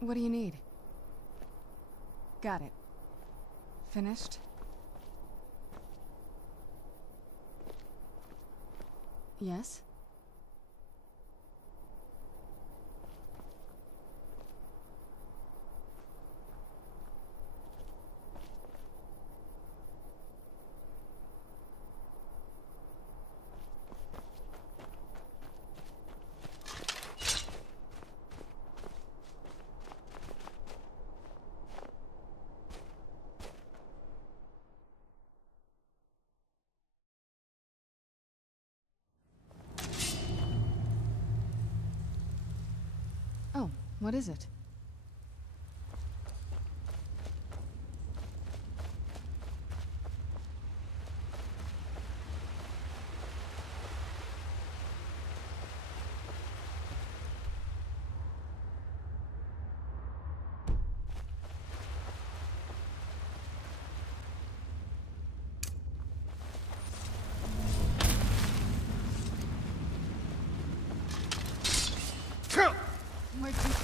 What do you need? Got it. Finished? Yes? Oh, what is it? Where'd you...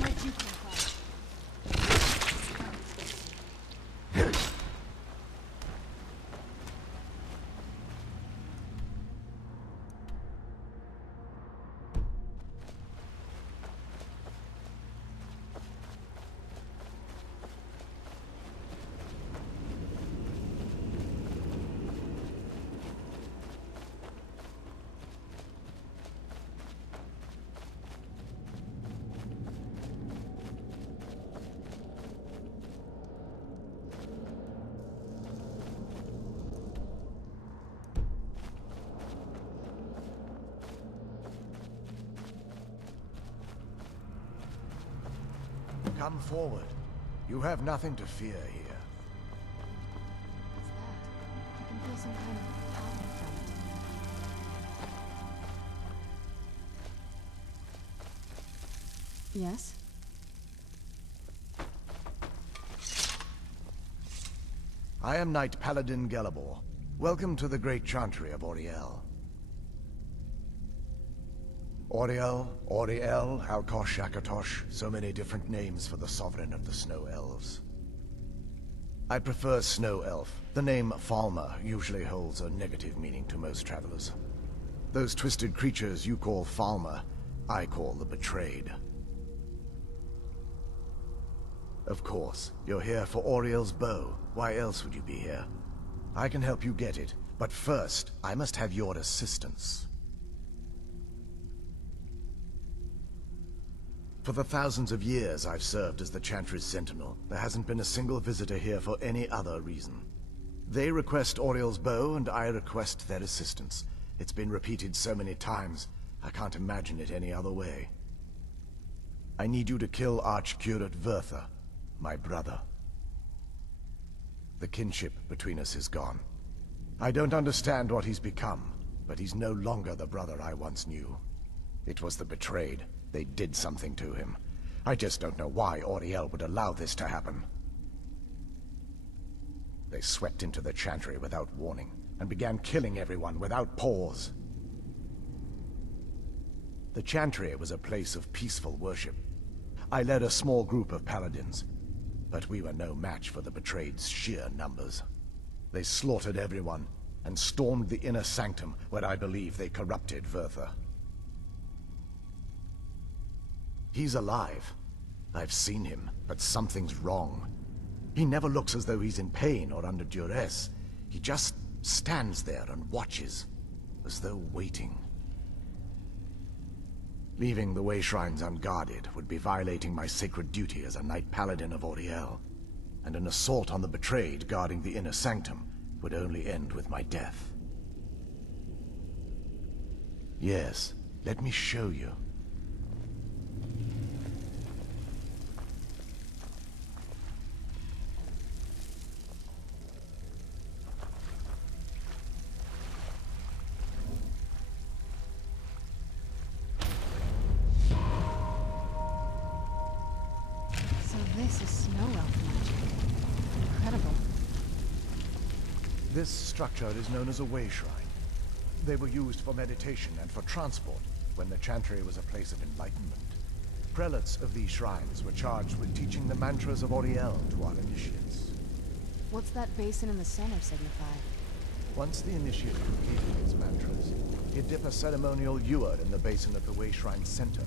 Where'd you come from? Come forward. You have nothing to fear here. What's that? I can feel some kind of power from it. Yes? I am Knight Paladin Gelabor. Welcome to the Great Chantry of Auriel. Auriel, Alkosh, Akatosh, so many different names for the sovereign of the Snow Elves. I prefer Snow Elf. The name Falmer usually holds a negative meaning to most travelers. Those twisted creatures you call Falmer, I call the Betrayed. Of course, you're here for Auriel's bow. Why else would you be here? I can help you get it, but first, I must have your assistance. For the thousands of years I've served as the Chantry's sentinel, there hasn't been a single visitor here for any other reason. They request Auriel's bow, and I request their assistance. It's been repeated so many times, I can't imagine it any other way. I need you to kill Archcurate Vertha, my brother. The kinship between us is gone. I don't understand what he's become, but he's no longer the brother I once knew. It was the Betrayed. They did something to him. I just don't know why Auriel would allow this to happen. They swept into the Chantry without warning, and began killing everyone without pause. The Chantry was a place of peaceful worship. I led a small group of paladins, but we were no match for the Betrayed's sheer numbers. They slaughtered everyone, and stormed the inner sanctum where I believe they corrupted Vertha. He's alive. I've seen him, but something's wrong. He never looks as though he's in pain or under duress. He just stands there and watches, as though waiting. Leaving the way shrines unguarded would be violating my sacred duty as a Knight Paladin of Auriel, and an assault on the betrayed guarding the inner sanctum would only end with my death. Yes, let me show you. This is snow elf magic. Incredible. This structure is known as a way shrine. They were used for meditation and for transport when the Chantry was a place of enlightenment. Prelates of these shrines were charged with teaching the mantras of Auriel to our initiates. What's that basin in the center signify? Once the initiate completed his mantras, he'd dip a ceremonial ewer in the basin of the way shrine's center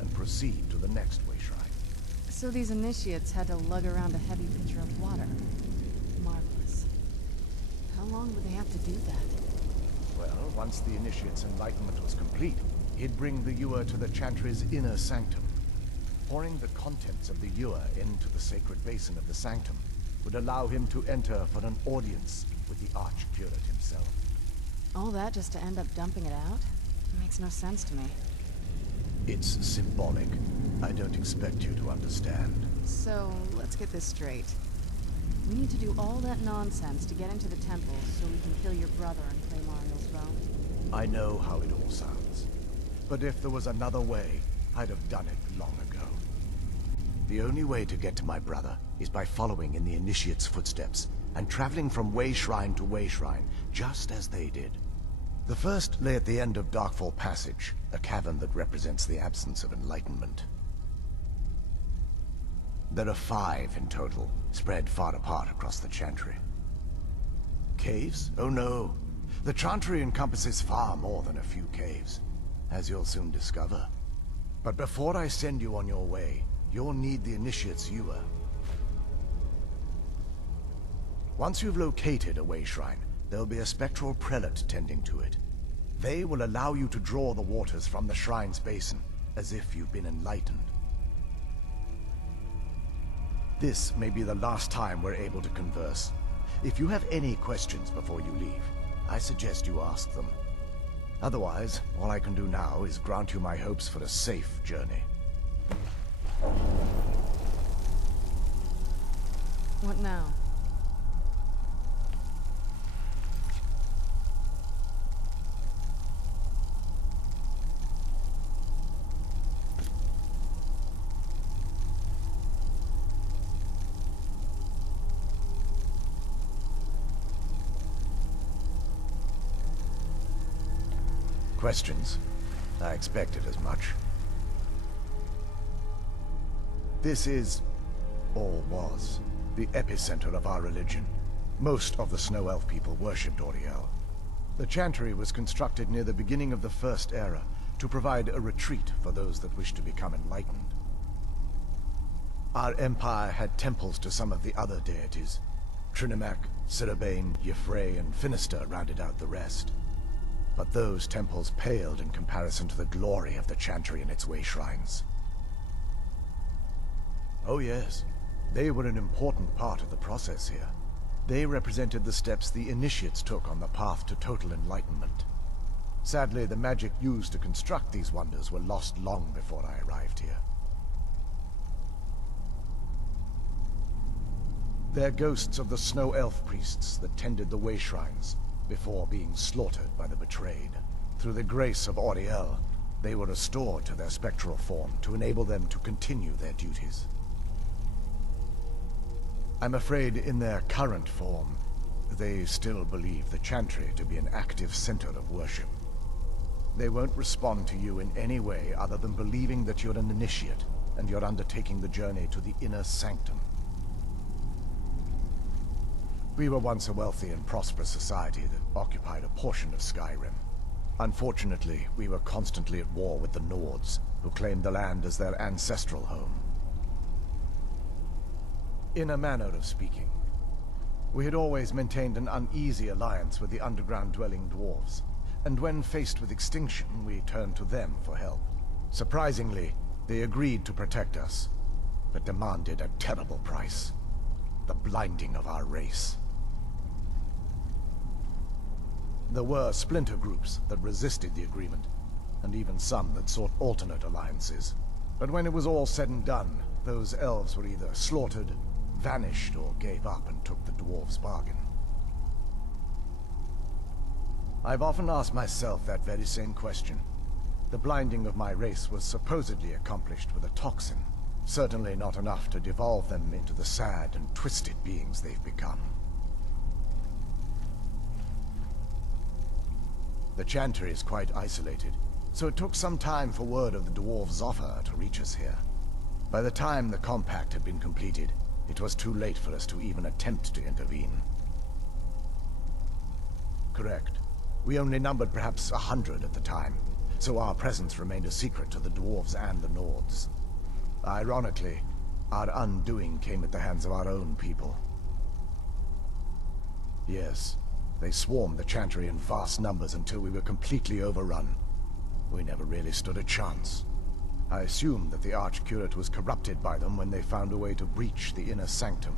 and proceed to the next way shrine. So these initiates had to lug around a heavy pitcher of water. Marvelous. How long would they have to do that? Well, once the initiate's enlightenment was complete, he'd bring the ewer to the Chantry's inner sanctum. Pouring the contents of the ewer into the sacred basin of the sanctum would allow him to enter for an audience with the Archcurate himself. All that just to end up dumping it out? It makes no sense to me. It's symbolic. I don't expect you to understand. So, let's get this straight. We need to do all that nonsense to get into the temple so we can kill your brother and claim Ariel's realm. I know how it all sounds. But if there was another way, I'd have done it long ago. The only way to get to my brother is by following in the Initiate's footsteps and traveling from way shrine to way shrine, just as they did. The first lay at the end of Darkfall Passage, a cavern that represents the absence of enlightenment. There are 5 in total, spread far apart across the Chantry. Caves? Oh no. The Chantry encompasses far more than a few caves, as you'll soon discover. But before I send you on your way, you'll need the Initiate's ewer. Once you've located a way shrine, there'll be a spectral prelate tending to it. They will allow you to draw the waters from the shrine's basin, as if you've been enlightened. This may be the last time we're able to converse. If you have any questions before you leave, I suggest you ask them. Otherwise, all I can do now is grant you my hopes for a safe journey. What now? Questions? I expected as much. This is, or was, the epicenter of our religion. Most of the Snow Elf people worshipped Auriel. The Chantry was constructed near the beginning of the First Era to provide a retreat for those that wished to become enlightened. Our empire had temples to some of the other deities. Trinimac, Sirabane, Y'ffre, and Finister rounded out the rest. But those temples paled in comparison to the glory of the Chantry and its way shrines. Oh yes, they were an important part of the process here. They represented the steps the Initiates took on the path to total enlightenment. Sadly, the magic used to construct these wonders were lost long before I arrived here. They're ghosts of the Snow Elf priests that tended the way shrines before being slaughtered by the betrayed. Through the grace of Auriel, they were restored to their spectral form to enable them to continue their duties. I'm afraid in their current form, they still believe the Chantry to be an active center of worship. They won't respond to you in any way other than believing that you're an initiate and you're undertaking the journey to the inner sanctum. We were once a wealthy and prosperous society that occupied a portion of Skyrim. Unfortunately, we were constantly at war with the Nords, who claimed the land as their ancestral home. In a manner of speaking, we had always maintained an uneasy alliance with the underground-dwelling dwarves, and when faced with extinction, we turned to them for help. Surprisingly, they agreed to protect us, but demanded a terrible price. The blinding of our race. There were splinter groups that resisted the agreement, and even some that sought alternate alliances. But when it was all said and done, those elves were either slaughtered, vanished, or gave up and took the dwarves' bargain. I've often asked myself that very same question. The blinding of my race was supposedly accomplished with a toxin. Certainly not enough to devolve them into the sad and twisted beings they've become. The Chantry is quite isolated, so it took some time for word of the dwarves' offer to reach us here. By the time the compact had been completed, it was too late for us to even attempt to intervene. Correct. We only numbered perhaps 100 at the time, so our presence remained a secret to the dwarves and the Nords. Ironically, our undoing came at the hands of our own people. Yes, they swarmed the Chantry in vast numbers until we were completely overrun. We never really stood a chance. I assumed that the Archcurate was corrupted by them when they found a way to breach the inner sanctum.